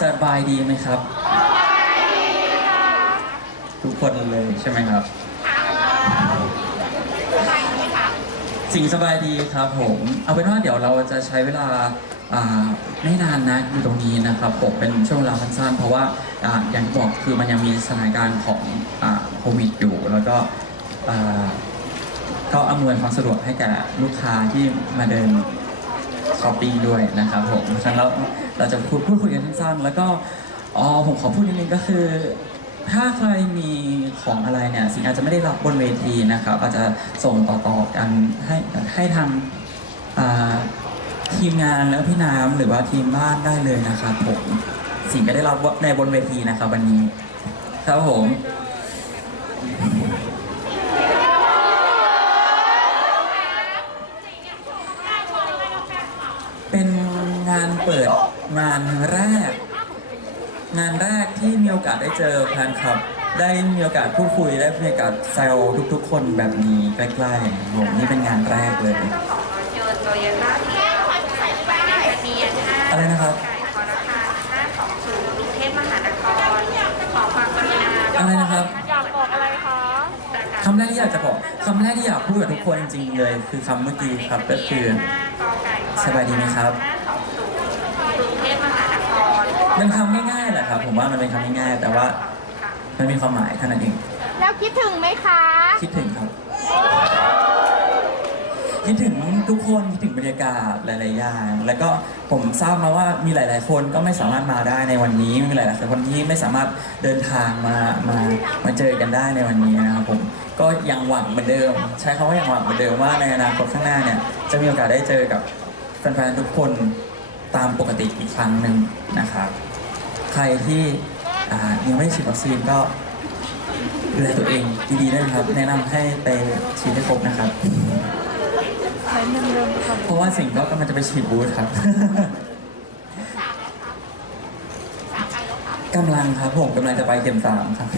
สบายดีไหมครับ ทุกคนเลยใช่ไหมครับ สิ่งสบายดีครับผม เอาเป็นว่าเดี๋ยวเราจะใช้เวลาอ่าไม่นานนะอยู่ตรงนี้นะครับผมเป็นช่วงเวลาสั้นๆเพราะว่าอ่าอย่างที่บอกคือมันยังมีสถานการณ์ของอ่าโควิดอยู่ แล้วก็อ่าก็อำนวยความสะดวกให้แก่ลูกค้าที่มาเดินช้อปปิ้งด้วยนะครับผมฉะนั้นเรา เราจะพูดพูดคุยกันสั้นๆแล้วก็อ๋อผมขอพูดนิดนึงก็คือ ถ้าใครมีของอะไรเนี่ยสิ่งอาจจะไม่ได้รับบนเวทีนะครับอาจจะส่งต่อๆกันให้ให้ทางทีมงานแล้วพี่น้ำหรือว่าทีมบ้านได้เลยนะครับผมสิ่งไม่ได้รับในบนเวทีนะครับวันนี้ครับผมเป็นงานเปิด งานแรก งานแรกที่มีโอกาสได้เจอแฟนคลับ ได้มีโอกาสพูดคุยได้มีโอกาสแซวทุกๆ คนแบบนี้ใกล้ๆผมนี่เป็นงานแรกเลยเชิญโตโยต้าที่ใส่ไปในทะเบียน5อะไรนะครับ ไก่คอราคา520กรุงเทพมหานคร ขอความกรุณาอะไรนะครับ อยากบอกอะไรคะคำแรกที่อยากจะบอกคำแรกที่อยากพูดกับทุกคนจริงๆเลย คือคำเมื่อกี้ครับก็คือ สบายดีไหมครับกรุงเทพมหานคร เป็นคำง่ายๆแหละครับ ผมว่ามันเป็นคำง่ายๆ แต่ว่ามันมีความหมายเท่านั้นเอง แล้วคิดถึงไหมคะ คิดถึงครับ คิดถึงทุกคนคิดถึงบรรยากาศหลายๆอย่าง แล้วก็ผมทราบมาว่ามีหลาย ๆ คนก็ไม่สามารถมาได้ในวันนี้ มีหลายๆคนที่ไม่สามารถเดินทางมามามาเจอกันได้ในวันนี้นะครับผมก็ยังหวังเหมือนเดิม ใช้คำว่ายังหวังเหมือนเดิมว่าในอนาคตข้างหน้าเนี่ยจะมีโอกาสได้เจอกับแฟนๆทุกคนตามปกติอีกครั้งหนึ่งนะครับ ใครที่อ่ายังไม่ได้ฉีดวัคซีนก็ดูแลตัวเองดีๆด้วยนะครับ แนะนำให้ไปฉีดให้ครบนะครับเพราะว่าสิ่งก็กำลังจะไปฉีดบูธครับ กำลังครับผมกำลังจะไปเข็มสามครับ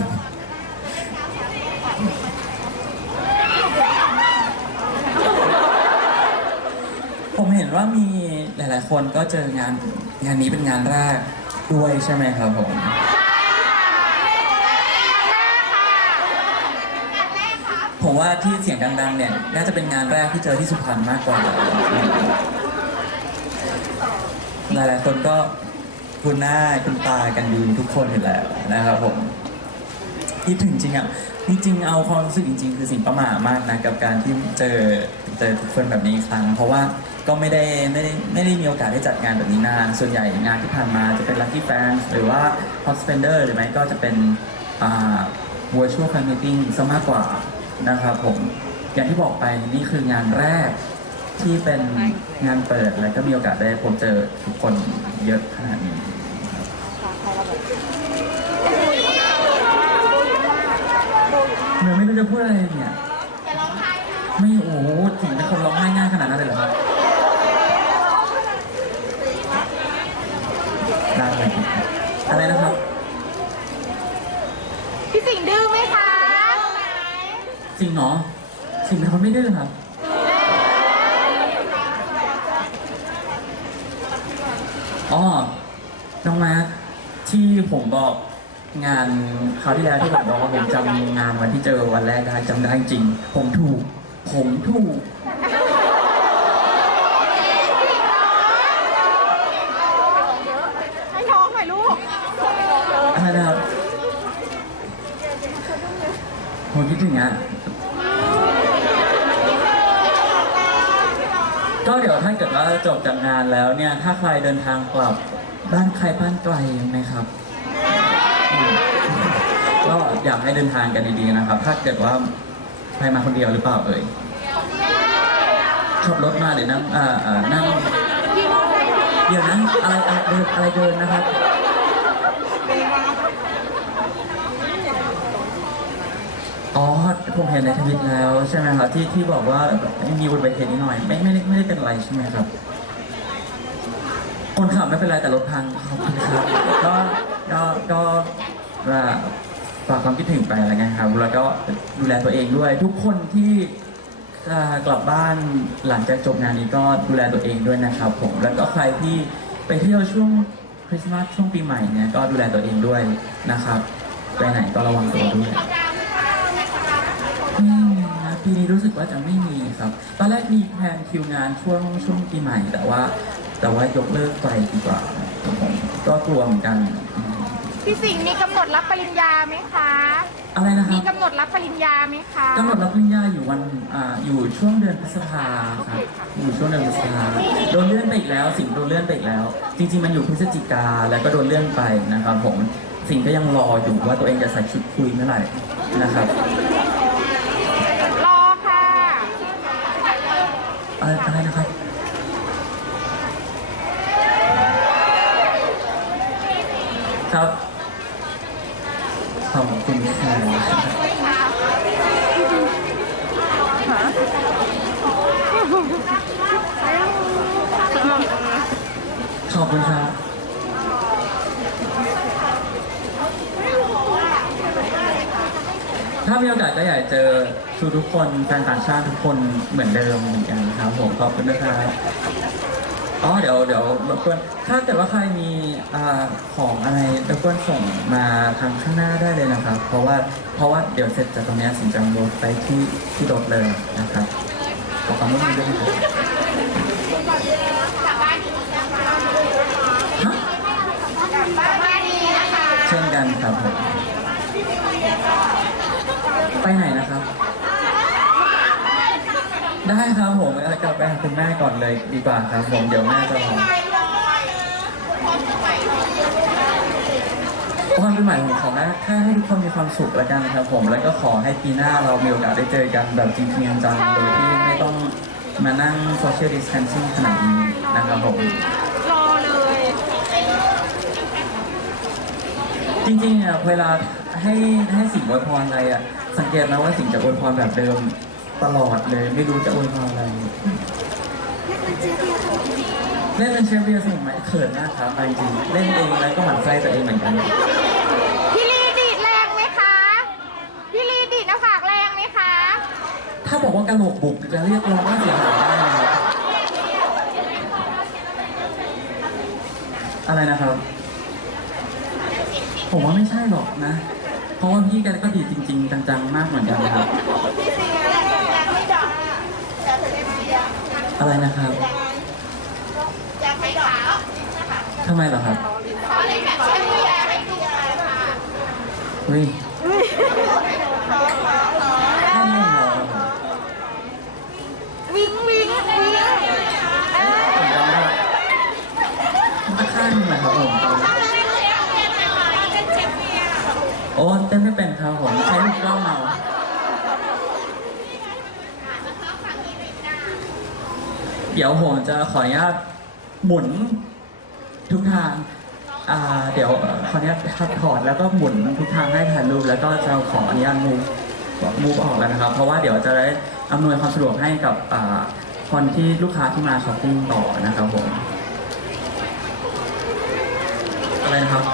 ผมเห็นว่ามีหลาย ๆ คนก็เจองานงานนี้เป็นงานแรก ด้วยใช่ไหมครับผมผมว่าที่เสียงดังๆ เนี่ย น่าจะเป็นงานแรกที่เจอที่สุพรรณมากกว่า หลายๆคนก็คุณหน้าคุณตากันดีทุกคนอยู่แล้วนะครับผมคิดถึงจริงอะจริงๆเอาความรู้สึกจริง ๆ คือสิ่งประหม่ามากนะกับการที่เจอเจอทุกคนแบบนี้อีกครั้ง เพราะว่า ก็ไม่ได้ไม่ได้ไม่ได้มีโอกาสได้จัดงานแบบนี้นาน ส่วนใหญ่งานที่ผ่านมาจะเป็น Lucky Fans หรือว่า Hot Spender หรือไม่ก็จะเป็นอ่า virtual fan meeting ซะมากกว่านะครับผม อย่างที่บอกไปนี่คืองานแรกที่เป็นงานเปิดและก็มีโอกาสได้พบเจอทุกคนเยอะขนาดนี้เมื่อไม่รู้จะพูดอะไรเนี่ย ไม่โอ้โหถึงเป็นคนร้องไห้ง่ายขนาดนั้นเลยเหรอครับได้เลยอะไรนะครับ พี่สิงห์ดื้อไหมคะ จริง เหรอสิ่งเป็นคนไม่ดื้อครับอ๋อน้องมาร์คที่ผมบอกงานคราวที่แล้วที่ผมบอกว่าผมจำงานวันที่เจอวันแรกได้จำได้จริง ผมถูก ผมถูก ให้น้องหน่อยลูก อะไรนะครับผมคิดถึงอะ ก็เดี๋ยวถ้าเกิดว่าจบจากงานแล้วเนี่ย ถ้าใครเดินทางกลับบ้านใครบ้านไกลไหมครับอืมก็อยากให้เดินทางกันดีๆนะครับ ถ้าเกิดว่าใครมาคนเดียวหรือเปล่าเอ่ยขับรถมาหรือนั่งอ่าอ่านั่งเดี๋ยวนะอะไรอะไรเดินอะไรเดินนะครับ อ๋อผมเห็นในทวิตแล้วใช่ไหมครับที่ที่บอกว่ามีอุบัติเหตุนิดหน่อย ไม่ไม่ได้ไม่ได้เป็นไรใช่ไหมครับ คนขับไม่เป็นไรแต่รถพังขอบคุณครับก็ก็ก็ว่าฝากความคิดถึงไปอะไรเงี้ยครับแล้วก็ดูแลตัวเองด้วย ทุกคนที่กลับบ้านหลังจากจบงานนี้ก็ดูแลตัวเองด้วยนะครับ ผมแล้วก็ใครที่ไปเที่ยวช่วงคริสต์มาสช่วงปีใหม่เนี่ยก็ดูแลตัวเองด้วยนะครับ ไปไหนก็ระวังตัวด้วย ปีนี้รู้สึกว่าจะไม่มีครับ ตอนแรกมีแผนคิวงานช่วงช่วงปีใหม่ แต่ว่า แต่ว่ายกเลิกไปดีกว่าครับผมก็กลัวเหมือนกันอืมพี่สิงห์มีกำหนดรับปริญญาไหมคะ อะไรนะคมีรับกำหนดรับปริญญาไหมคะกำหนดรับปริญญาอยู่วันอ่าอยู่ช่วงเดือนพฤษภาครับอยู่ช่วงเดือนพฤษภาโดนเลื่อนไปอีกแล้ว สิ่งโดนเลื่อนไปอีกแล้ว จริง ๆ มันอยู่พฤศจิกาแล้วก็โดนเลื่อนไปนะครับ ผมสิ่งก็ยังรออยู่ว่าตัวเองจะใส่ชุดคุยเมื่อไหร่นะครับ รอค่ะ อะไรอะไรนะครับ ครับขอบคุณค่ะขอบคุณครับถ้ามีโอกาสก็อยากเจอ ทุกทุกๆคนแฟนต่างชาติทุกคนเหมือนเดิมเหมือนกันครับผมขอบคุณนะครับอ๋อเดี๋ยวเดี๋ยวรบกวนถ้าเกิดว่าใครมีอ่าของอะไรรบกวนส่งมาทางข้างหน้าได้เลยนะครับ เพราะว่าเพราะว่าเดี๋ยวเสร็จจากตรงเนี้ยสินจะมูฟไปที่ที่รถเลยนะครับขอความร่วมมือด้วยนะครับฮะบ้านดีนะคะเช่นกันครับผมไปไหนนะครับ ได้ครับผมเอากลับไปหาคุณแม่ก่อนเลยดีกว่าครับผมเดี๋ยวแม่จะรอความเป็นใหม่ผมขอแค่แค่ให้ทุกคนมีความสุขแล้วกันครับผมแล้วก็ขอให้ปีหน้าเรามีโอกาสได้เจอกันแบบจริงๆจังๆโดยที่ไม่ต้องมานั่ง social distancing ขนาดนี้นะครับผมรอเลย จริงๆอะเวลาให้ให้สิ่งอวยพรอะไรอะสังเกตไหมว่าสิ่งจะอวยพรแบบเดิม ตลอดเลย ไม่รู้จะอวยพรอะไรเล่นเป็นเชฟเบียร์สนุกไหมเขินมากครับเอาจริงๆเล่นเองแล้วก็หมั่นไส้ตัวเองเหมือนกัน พี่ลีดีดแรงไหมคะ พี่ลีดีดหน้าผากแรงไหมคะ ถ้าบอกว่ากระโหลกบุกจะเรียกร้องว่าเสียหายได้ไหมครับอะไรนะครับ ผมว่าไม่ใช่หรอกนะ เพราะว่าพี่แกก็ดีดจริง ๆ จังๆ มากเหมือนกันนะครับ อะไรนะครับอยากไปขาวทำไมเหรอครับขอเลยแบบเชื่อมให้ดีเลยค่ะ เฮ้ยแค่นี้เหรอ วิงวิงวิงเอ้ย ผมจำไม่ได้มันข้างๆนะครับผม โอ้เต้นไม่เป็นครับผมใช้ลูกกล้องเอา เดี๋ยวผมจะขออนุญาตหมุนทุกทางอ่าเดี๋ยวขออนุญาตทับถอดแล้วก็หมุนทุกทางให้ถ่ายรูปแล้วก็จะขออนุญาตมูฟมูฟออกแล้วนะครับ เพราะว่าเดี๋ยวจะได้อำนวยความสะดวกให้กับอ่าคนที่ลูกค้าที่มาช้อปปิ้งต่อนะครับผมอะไรนะครับ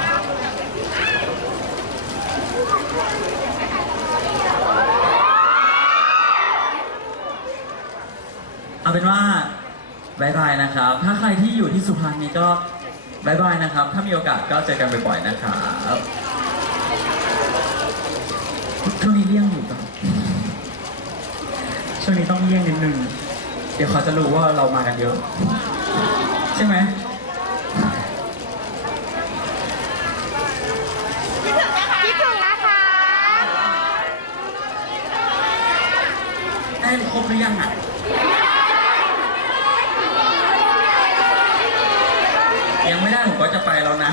เอาเป็นว่า บายบายนะครับ ถ้าใครที่อยู่ที่สุพรรณนี้ก็บายบายนะครับ ถ้ามีโอกาสก็เจอกันบ่อยๆนะครับช่วงนี้เลี่ยงอยู่ครับช่วงนี้ต้องเลี่ยงนิดนึง เดี๋ยวเขาจะรู้ว่าเรามากันเยอะ ใช่ไหมคิดถึงนะคะได้ครบหรือยังอะ ยังไม่ได้ ผมก็จะไปแล้วนะ